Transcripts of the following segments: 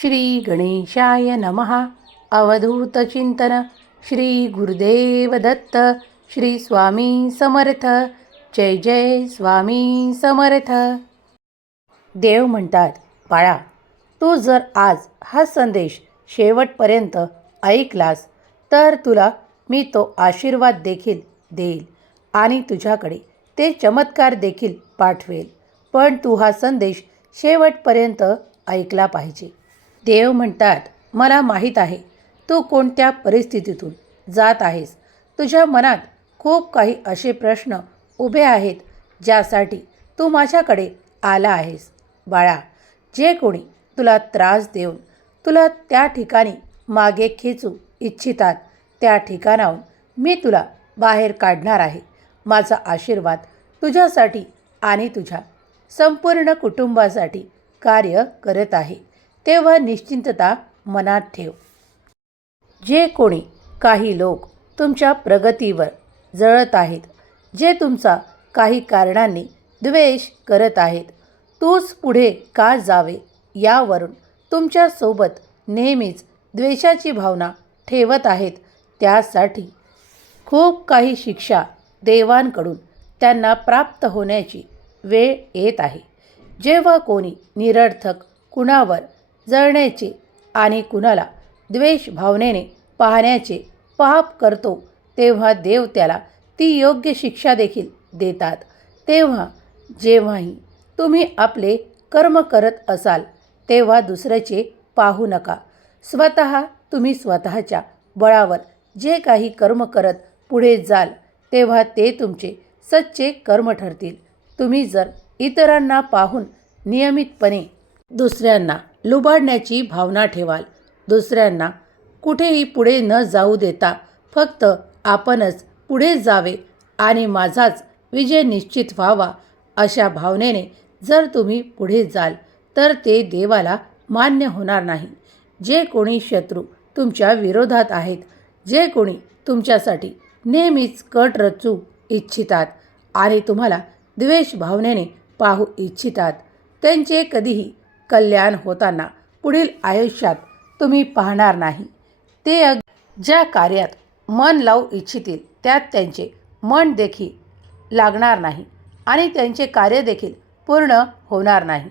श्री गणेशाय नमः अवधूतचिंतन श्री गुरुदेव दत्त श्री स्वामी समर्थ. जय जय स्वामी समर्थ. देव म्हणतात बाळा तू जर आज हा संदेश शेवटपर्यंत ऐकलास तर तुला मी तो आशीर्वाद देखील देईल आणि तुझ्याकडे ते चमत्कार देखील पाठवेल. पण तू हा संदेश शेवटपर्यंत ऐकला पाहिजे. देव म्हणतात मला माहीत आहे तू कोणत्या परिस्थितीतून जात आहेस? तुझ्या मनात खूप काही असे प्रश्न उभे आहेत ज्यासाठी तू माझ्याकडे आला आहेस. बाळा जे कोणी तुला त्रास देऊन तुला त्या ठिकाणी मागे खेचू इच्छितात त्या ठिकाणाहून मी तुला बाहेर काढणार आहे. माझा आशीर्वाद तुझ्यासाठी आणि तुझ्या संपूर्ण कुटुंबासाठी कार्य करत आहे. तेव्हा निश्चिंतता मनात ठेव. जे कोणी काही लोक तुमच्या प्रगतीवर जळत आहेत जे तुमचा काही कारणांनी द्वेष करत आहेत तूच पुढे का जावे यावरून तुमच्यासोबत नेहमीच द्वेषाची भावना ठेवत आहेत त्यासाठी खूप काही शिक्षा देवांकडून त्यांना प्राप्त होण्याची वेळ येत आहे. जेव्हा कोणी निरर्थक कुणावर जळण्याचे आणि कुणाला द्वेष भावनेने पाहण्याचे पाप करतो तेव्हा देव त्याला ती योग्य शिक्षा देखील देतात. तेव्हा जेव्हाही तुम्ही आपले कर्म करत असाल तेव्हा दुसऱ्याचे पाहू नका. स्वतः तुम्ही स्वतःच्या बळावर जे काही कर्म करत पुढे जाल तेव्हा ते तुमचे सच्चे कर्म ठरतील. तुम्ही जर इतरांना पाहून नियमितपणे दुसऱ्यांना लुबाडण्याची भावना ठेवाल. दुसऱ्यांना कुठेही पुढे न जाऊ देता फक्त आपणच पुढे जावे आणि माझाच विजय निश्चित व्हावा अशा भावनेने जर तुम्ही पुढे जाल तर ते देवाला मान्य होणार नाही. जे कोणी शत्रू तुमच्या विरोधात आहेत जे कोणी तुमच्यासाठी नेहमीच कट रचू इच्छितात आणि तुम्हाला द्वेष भावनेने पाहू इच्छितात त्यांचे कधीही कल्याण होताना पुढील आयुष्यात तुम्ही पाहणार नाही. ते अग ज्या कार्यात मन लावू इच्छितील त्यात त्यांचे मन देखील लागणार नाही आणि त्यांचे कार्य देखील पूर्ण होणार नाही.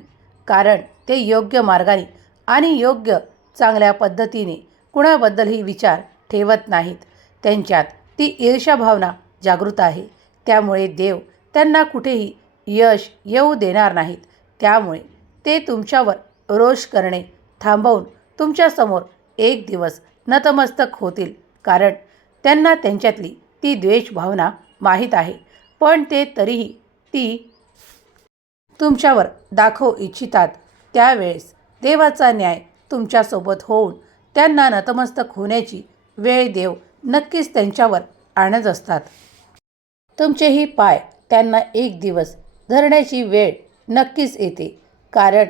कारण ते योग्य मार्गाने आणि योग्य चांगल्या पद्धतीने कुणाबद्दलही विचार ठेवत नाहीत. त्यांच्यात ती ईर्षा भावना जागृत आहे. त्यामुळे देव त्यांना कुठेही यश येऊ देणार नाहीत. त्यामुळे ते तुमच्यावर रोष करणे थांबवून तुमच्यासमोर एक दिवस नतमस्तक होतील. कारण त्यांना त्यांच्यातली ती द्वेष भावना माहीत आहे. पण ते तरीही ती तुमच्यावर दाखवू इच्छितात. त्यावेळेस देवाचा न्याय तुमच्यासोबत होऊन त्यांना नतमस्तक होण्याची वेळ देव नक्कीच त्यांच्यावर आणत असतात. तुमचेही पाय त्यांना एक दिवस धरण्याची वेळ नक्कीच येते. कारण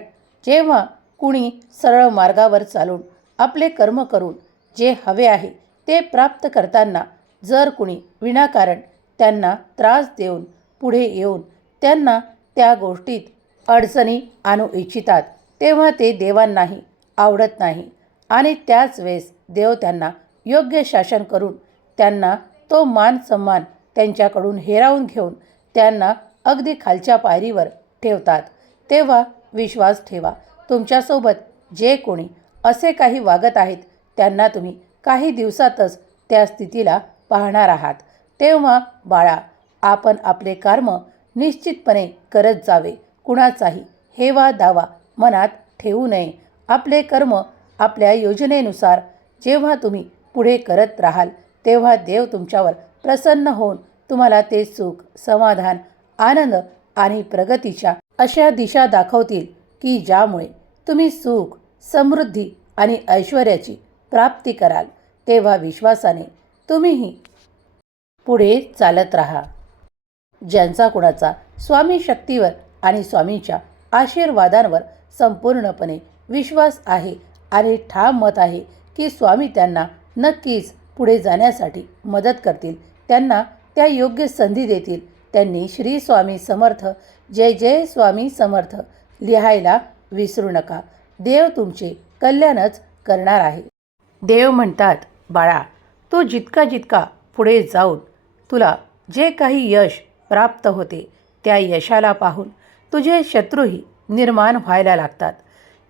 जेव्हा कुणी सरळ मार्गावर चालून आपले कर्म करून जे हवे आहे ते प्राप्त करताना जर कुणी विनाकारण त्यांना त्रास देऊन पुढे येऊन त्यांना त्या गोष्टीत अडचणी आणू इच्छितात तेव्हा ते देवांनाही आवडत नाही. आणि त्याच वेळेस देव त्यांना योग्य शासन करून त्यांना तो मान सन्मान त्यांच्याकडून हेरावून घेऊन त्यांना अगदी खालच्या पायरीवर ठेवतात. तेव्हा विश्वास ठेवा. तुमच्यासोबत जे कोणी असे काही वागत आहेत त्यांना तुम्ही काही दिवसातच त्या स्थितीला पाहणार आहात. तेव्हा बाळा आपण आपले कर्म निश्चितपणे करत जावे. कुणाचाही हेवा दावा मनात ठेवू नये. आपले कर्म आपल्या योजनेनुसार जेव्हा तुम्ही पुढे करत राहाल तेव्हा देव तुमच्यावर प्रसन्न होऊन तुम्हाला ते सुख समाधान आनंद आणि प्रगतीच्या अशा दिशा दाखवतील की ज्यामुळे तुम्ही सुख समृद्धी आणि ऐश्वर्याची प्राप्ती कराल. तेव्हा विश्वासाने तुम्हीही पुढे चालत राहा. ज्यांचा कुणाचा स्वामी शक्तीवर आणि स्वामींच्या आशीर्वादांवर संपूर्णपणे विश्वास आहे आणि ठाम मत आहे की स्वामी त्यांना नक्कीच पुढे जाण्यासाठी मदत करतील त्यांना त्या योग्य संधी देतील त्यांनी श्री स्वामी समर्थ जय जय स्वामी समर्थ लिहायला विसरू नका. देव तुमचे कल्याणच करणार आहे. देव म्हणतात बाळा तू जितका जितका पुढे जाऊन तुला जे काही यश प्राप्त होते त्या यशाला पाहून तुझे शत्रूही निर्माण व्हायला लागतात.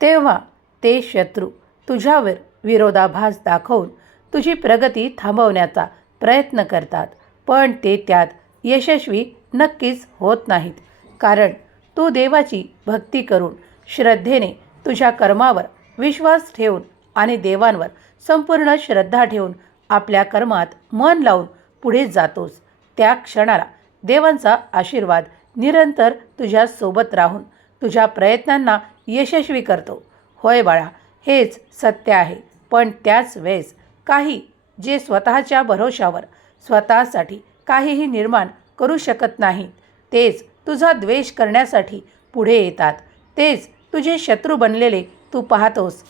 तेव्हा ते शत्रू तुझ्यावर विरोधाभास दाखवून तुझी प्रगती थांबवण्याचा प्रयत्न करतात पण ते त्यात यशस्वी नक्कीच होत नाहीत. कारण तू देवाची भक्ती करून श्रद्धेने तुझ्या कर्मावर विश्वास ठेवून आणि देवांवर संपूर्ण श्रद्धा ठेवून आपल्या कर्मात मन लावून पुढे जातोस. त्या क्षणाला देवांचा आशीर्वाद निरंतर तुझ्यासोबत राहून तुझ्या प्रयत्नांना यशस्वी करतो. होय बाळा हेच सत्य आहे. पण त्याच वेळेस काही जे स्वतःच्या भरोशावर स्वतःसाठी काहीही निर्माण करू शकत नाहीत तेच तुझा द्वेष करण्यासाठी पुढे येतात. तेच तुझे शत्रू बनलेले तू पाहतोस.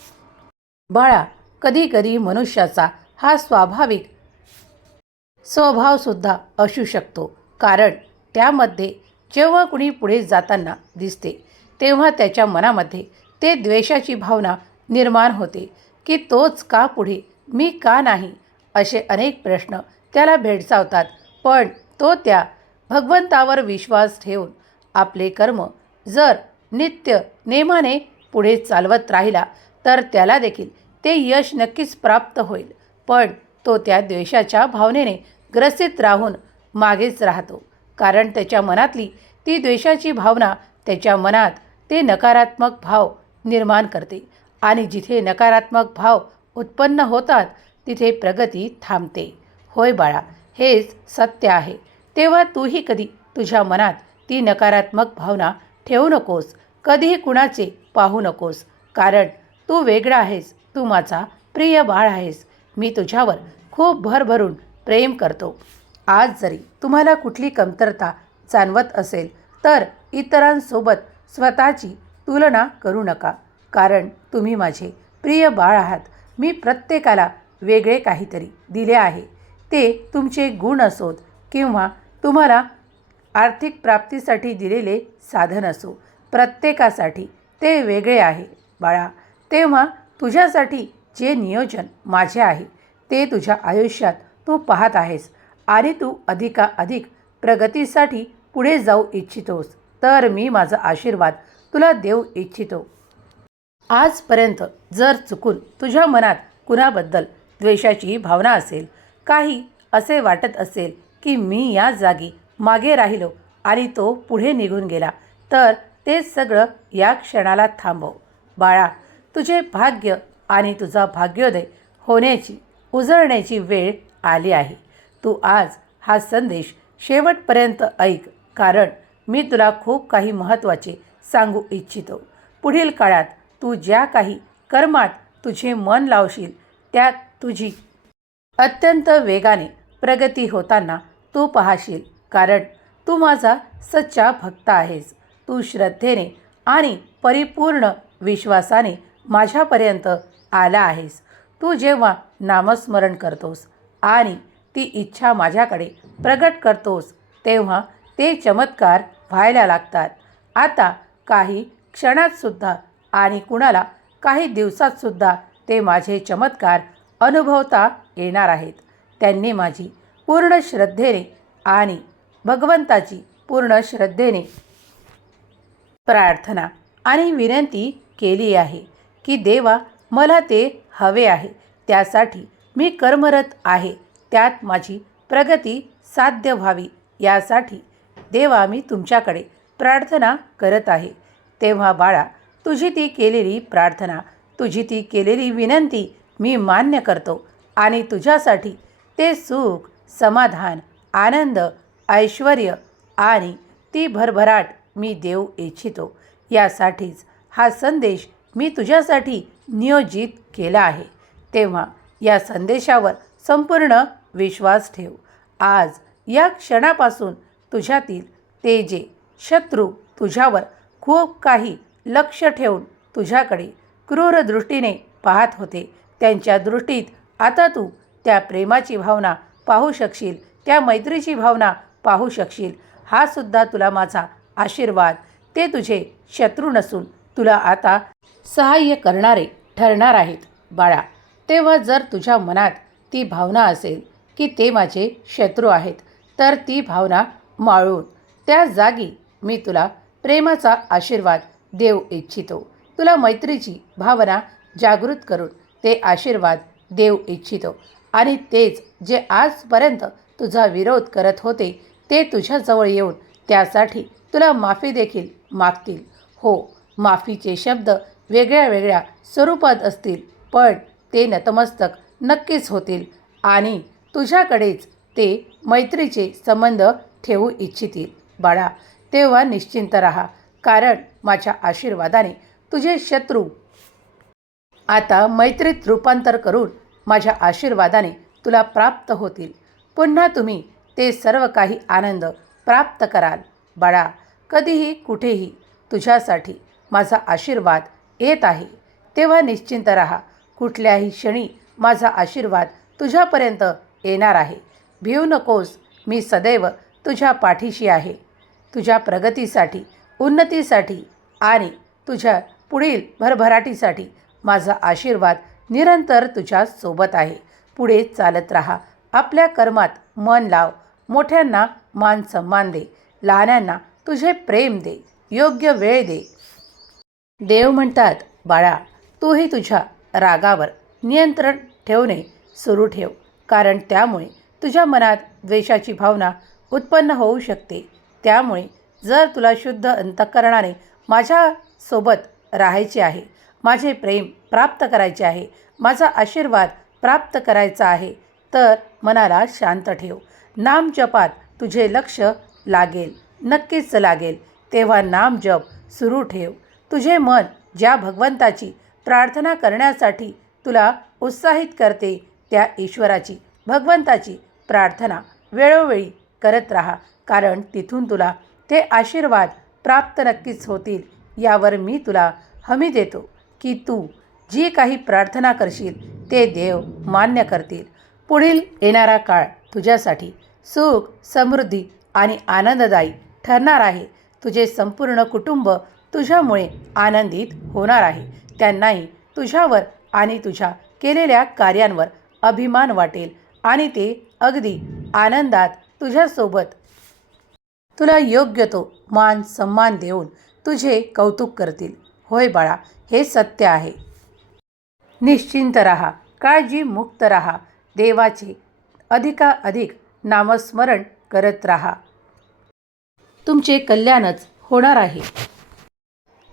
बाळा कधीकधी मनुष्याचा हा स्वाभाविक स्वभावसुद्धा असू शकतो. कारण त्यामध्ये जेव्हा कुणी पुढे जाताना दिसते तेव्हा त्याच्या मनामध्ये ते द्वेषाची भावना निर्माण होते की तोच का पुढे मी का नाही असे अनेक प्रश्न त्याला भेडसावतात. पण तो त्या भगवंतावर विश्वास ठेवून आपले कर्म जर नित्य नेमाने पुढे चालवत राहिला तर त्याला देखील ते यश नक्कीच प्राप्त होईल. पण तो त्या द्वेषाच्या भावनेने ग्रसित राहून मागेच राहतो. कारण त्याच्या मनातली ती द्वेषाची भावना त्याच्या मनात ते नकारात्मक भाव निर्माण करते. आणि जिथे नकारात्मक भाव उत्पन्न होतात तिथे प्रगती थांबते. होय बाळा हेच सत्य आहे. तेव्हा तूही कधी तुझ्या मनात ती नकारात्मक भावना ठेवू नकोस. कधीही कुणाचे पाहू नकोस. कारण तू वेगळा आहेस. तू माझा प्रिय बाळ आहेस. मी तुझ्यावर खूप भरभरून प्रेम करतो. आज जरी तुम्हाला कुठली कमतरता जाणवत असेल तर इतरांसोबत स्वतःची तुलना करू नका. कारण तुम्ही माझे प्रिय बाळ आहात. मी प्रत्येकाला वेगळे काहीतरी दिले आहे. ते तुमचे गुण असोत किंवा तुम्हाला आर्थिक प्राप्तीसाठी दिलेले साधन असो. प्रत्येकासाठी ते वेगळे आहे. बाळा तेव्हा तुझ्यासाठी जे नियोजन माझे आहे ते तुझ्या आयुष्यात तू पाहत आहेस आणि तू अधिकाधिक प्रगतीसाठी पुढे जाऊ इच्छितोस तर मी माझा आशीर्वाद तुला देऊ इच्छितो. आजपर्यंत जर चुकून तुझ्या मनात कुणाबद्दल द्वेषाची भावना असेल काही असे वाटत असेल की मी या जागी मागे राहिलो आणि तो पुढे निघून गेला. तर ते सगळं या क्षणाला थांबव. बाळा तुझे भाग्य आणि तुझा भाग्योदय होण्याची उजळण्याची वेळ आली आहे. तू आज हा संदेश शेवटपर्यंत ऐक कारण मी तुला खूप काही महत्त्वाचे सांगू इच्छितो. पुढील काळात तू ज्या काही कर्मात तुझे मन लावशील त्यात तुझी अत्यंत वेगाने प्रगती होताना तू पाहशील. कारण तू माझा सच्चा भक्त आहेस. तू श्रद्धेने आणि परिपूर्ण विश्वासाने माझ्यापर्यंत आला आहेस. तू जेव्हा नामस्मरण करतोस आणि ती इच्छा माझ्याकडे प्रगट करतोस तेव्हा ते चमत्कार व्हायला लागतात. आता काही क्षणातसुद्धा आणि कुणाला काही दिवसातसुद्धा ते माझे चमत्कार अनुभवता येणार आहेत. त्यांनी माझी पूर्ण श्रद्धेने आणि भगवंताची पूर्ण श्रद्धेने प्रार्थना आणि विनंती केली आहे की देवा मला ते हवे आहे. त्यासाठी मी कर्मरत आहे. त्यात माझी प्रगती साध्य व्हावी. यासाठी देवा मी तुमच्याकडे प्रार्थना करत आहे. तेव्हा बाळा तुझी ती केलेली प्रार्थना तुझी ती केलेली विनंती मी मान्य करतो आणि तुझ्यासाठी ते सुख समाधान आनंद ऐश्वर आणि ती भरभराट मी देऊ इच्छितो. यासाठीच हा संदेश मी तुझ्यासाठी नियोजित केला आहे. तेव्हा या संदेशावर संपूर्ण विश्वास ठेव. आज या क्षणापासून तुझ्यातील ते जे शत्रू तुझ्यावर खूप काही लक्ष ठेवून तुझ्याकडे क्रूर दृष्टीने पाहत होते. त्यांच्या दृष्टीत आता तू त्या प्रेमाची भावना पाहू शकशील त्या मैत्रीची भावना पाहू शकशील. हा सुद्धा तुला माझा आशीर्वाद. ते तुझे शत्रू नसून तुला आता सहाय्य करणारे ठरणार आहेत. बाळा तेव्हा जर तुझ्या मनात ती भावना असेल की ते माझे शत्रू आहेत तर ती भावना माळून त्या जागी मी तुला प्रेमाचा आशीर्वाद देऊ इच्छितो. तुला मैत्रीची भावना जागृत करून ते आशीर्वाद देऊ इच्छितो. आणि तेच जे आजपर्यंत तुझा विरोध करत होते ते तुझ्याजवळ येऊन त्यासाठी तुला माफी देखील मागतील. हो माफीचे शब्द वेगळ्या वेगळ्या स्वरूपात असतील पण ते नतमस्तक नक्कीच होतील आणि तुझ्याकडेच ते मैत्रीचे संबंध ठेवू इच्छितील. बाळा तेव्हा निश्चिंत राहा कारण माझ्या आशीर्वादाने तुझे शत्रू आता मैत्रीत रूपांतर करून माझ्या आशीर्वादाने तुला प्राप्त होतील. पुन्हा तुम्ही ते सर्व काही आनंद प्राप्त कराल. बाळा कधीही कुठेही तुझ्यासाठी माझा आशीर्वाद येत आहे. तेव्हा निश्चिंत राहा. कुठल्याही क्षणी माझा आशीर्वाद तुझ्यापर्यंत येणार आहे. भिऊ नकोस. मी सदैव तुझ्या पाठीशी आहे. तुझ्या प्रगतीसाठी उन्नतीसाठी आणि तुझ्या पुढील भरभराटीसाठी माझा आशीर्वाद निरंतर तुझ्या सोबत आहे. पुढे चालत राहा. आपल्या कर्मात मन लाव. मोठ्यांना मान सन्मान दे. लहानांना तुझे प्रेम दे. योग्य वेळ दे. देव म्हणतात बाळा तूही तुझ्या रागावर नियंत्रण ठेवणे सुरू ठेव. कारण त्यामुळे तुझ्या मनात द्वेषाची भावना उत्पन्न होऊ शकते. त्यामुळे जर तुला शुद्ध अंतःकरणाने माझ्यासोबत राहायचे आहे माझे प्रेम प्राप्त करायचे आहे माझा आशीर्वाद प्राप्त करायचा आहे तर मनाला शांत ठेव. नाम जपात तुझे लक्ष लागेल नक्कीच लागेल तेव्हा नाम जप सुरू ठेव. तुझे मन ज्या भगवंताची प्रार्थना करण्यासाठी तुला उत्साहित करते त्या ईश्वराची भगवंताची प्रार्थना वेळोवेळी करत राहा कारण तिथून तुला ते आशीर्वाद प्राप्त नक्कीच होतील यावर मी तुला हमी देतो. की तू जी काही प्रार्थना करशील ते देव मान्य करतील. पुढील येणारा काळ तुझ्यासाठी सुख समृद्धी आणि आनंददायी ठरणार आहे. तुझे संपूर्ण कुटुंब तुझ्यामुळे आनंदित होणार आहे. त्यांनाही तुझ्यावर आणि तुझ्या केलेल्या कार्यांवर अभिमान वाटेल आणि ते अगदी आनंदात तुझ्यासोबत तुला योग्य तो मान सन्मान देऊन तुझे कौतुक करतील. होय बाळा हे सत्य आहे. निश्चिंत रहा काळजी मुक्त रहा देवाचे अधिकाधिक नामस्मरण करत रहा. तुमचे कल्याणच होणार आहे.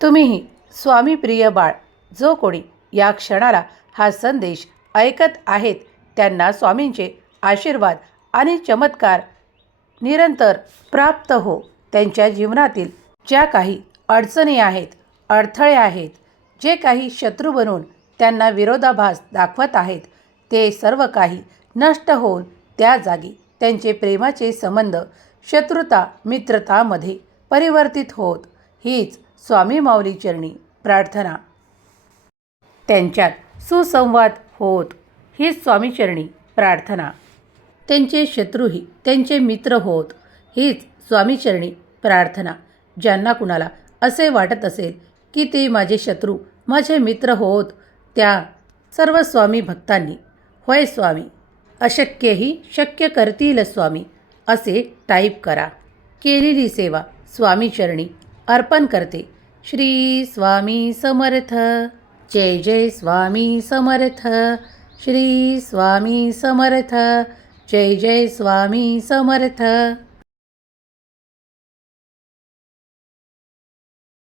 तुम्हीही स्वामी प्रिय बाळ जो कोणी या क्षणाला हा संदेश ऐकत आहेत त्यांना स्वामींचे आशीर्वाद आणि चमत्कार निरंतर प्राप्त हो. त्यांच्या जीवनातील ज्या काही अडचणी आहेत अडथळे आहेत जे काही शत्रू बनून त्यांना विरोधाभास दाखवत आहेत ते सर्व काही नष्ट होऊन त्या जागी त्यांचे प्रेमाचे संबंध शत्रुता मित्रतामध्ये परिवर्तित होत. हीच स्वामी माऊली चरणी प्रार्थना. त्यांच्यात सुसंवाद होत. हीच स्वामीचरणी प्रार्थना. त्यांचे शत्रूही त्यांचे मित्र होत. हीच स्वामीचरणी प्रार्थना. ज्यांना कुणाला असे वाटत असेल की ते माझे शत्रू माझे मित्र होत त्या सर्व स्वामी भक्तांनी. होय स्वामी अशक्यही शक्य करतील स्वामी असे टाईप करा. केलेली सेवा स्वामी चरणी अर्पण करते. श्री स्वामी समर्थ. जय जय स्वामी समर्थ. श्री स्वामी समर्थ. जय जय स्वामी समर्थ.